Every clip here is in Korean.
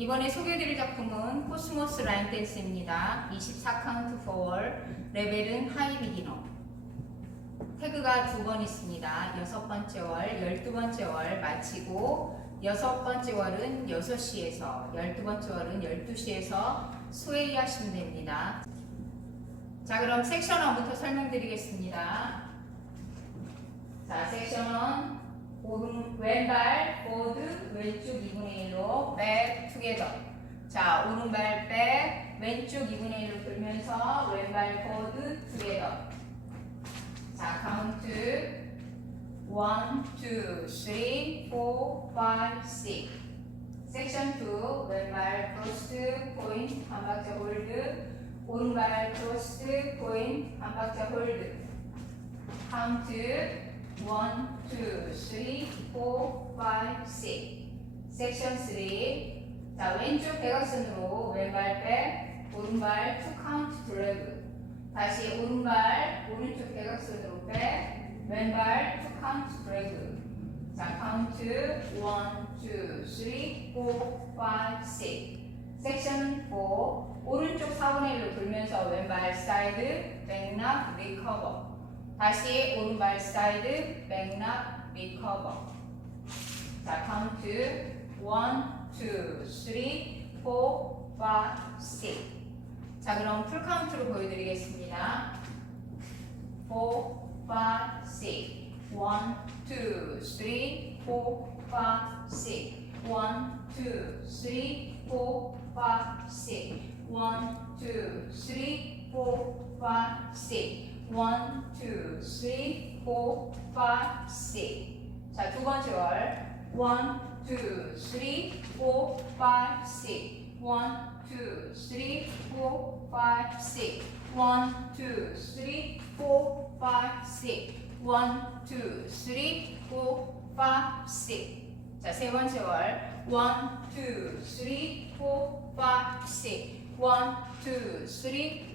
이번에 소개해드릴 작품은 코스모스 라인댄스입니다. 24카운트 포월, 레벨은 하이 비기너. 태그가 2번 있습니다. 6번째 월, 12번째 월 마치고 6번째 월은 6시에서 12번째 월은 12시에서 스웨이 하시면 됩니다. 자, 그럼 섹션 1부터 설명드리겠습니다. 자, 섹션 1 왼발 포드 왼쪽 2분의 1로 백 투게더. 자, 오른발 백 왼쪽 2분의 1로 돌면서 왼발 포드 투게더. 자, 카운트 1, 2, 3, 4, 5, 6. 섹션 2 왼발 크로스 포인트 한 박자 홀드, 오른발 크로스 포인트 한 박자 홀드. 카운트 1, 2, 3, 4, 5, 6. 섹션 3. 자, 왼쪽 대각선으로 왼발 백, 오른발 투 카운트 드래그. 다시 오른발 오른쪽 대각선으로 백, 왼발 투 카운트 드래그. 자, 카운트 1, 2, 3, 4, 5, 6. 섹션 4. 오른쪽 4분의 1로 돌면서 왼발 사이드 백락 리커버. 다시 오른발 사이드 백락 리커버. 자, 카운트 1, 2, 3, 4, 5, 6. 자, 그럼 풀 카운트로 보여드리겠습니다. 4, 5, 6. 1, 2, 3, 4, 5, 6. 1, 2, 3, 4, 5, 6. 1, 2, 3, 4, 5, 6. 1, 2, 3, 4, 5, 6. 자, 두 번째 월. 1, 2, 3, 4, 5, 6. 1, 2, 3, 4, 5, 6. 1, 2, 3, 4, 5, 6. 1, 2, 3, 4, 5, 6. 자, 세 번째 월. 1, 2, 3, 4, 5, 6. 1, 2, 3,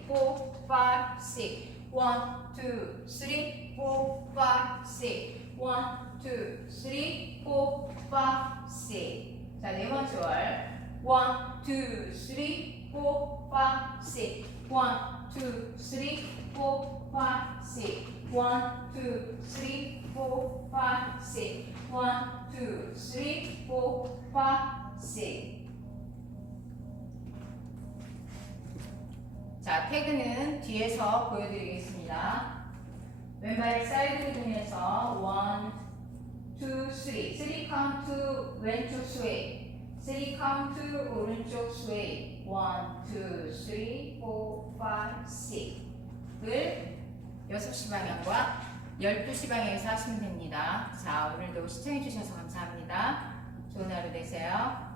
4, 5, 6. 1, 2, 3, 4, 5, 6. 1, 2, 3, 4, 5, 6. 자, 네 번째 월. 1, 2, 3, 4, 5, 6. 1, 2, 3, 4, 5, 6. 1, 2, 3, 4, 5, 6. 1, 2, 3, 4, 5, 6. 자, 태그는 뒤에서 보여드리겠습니다. 왼발 사이드를 돌면서 1, 2, 3 카운트 왼쪽 스웨이, 3 카운트 오른쪽 스웨이. 1, 2, 3, 4, 5, 6을 6시 방향과 12시 방향에서 하시면 됩니다. 자, 오늘도 시청해주셔서 감사합니다. 좋은 하루 되세요.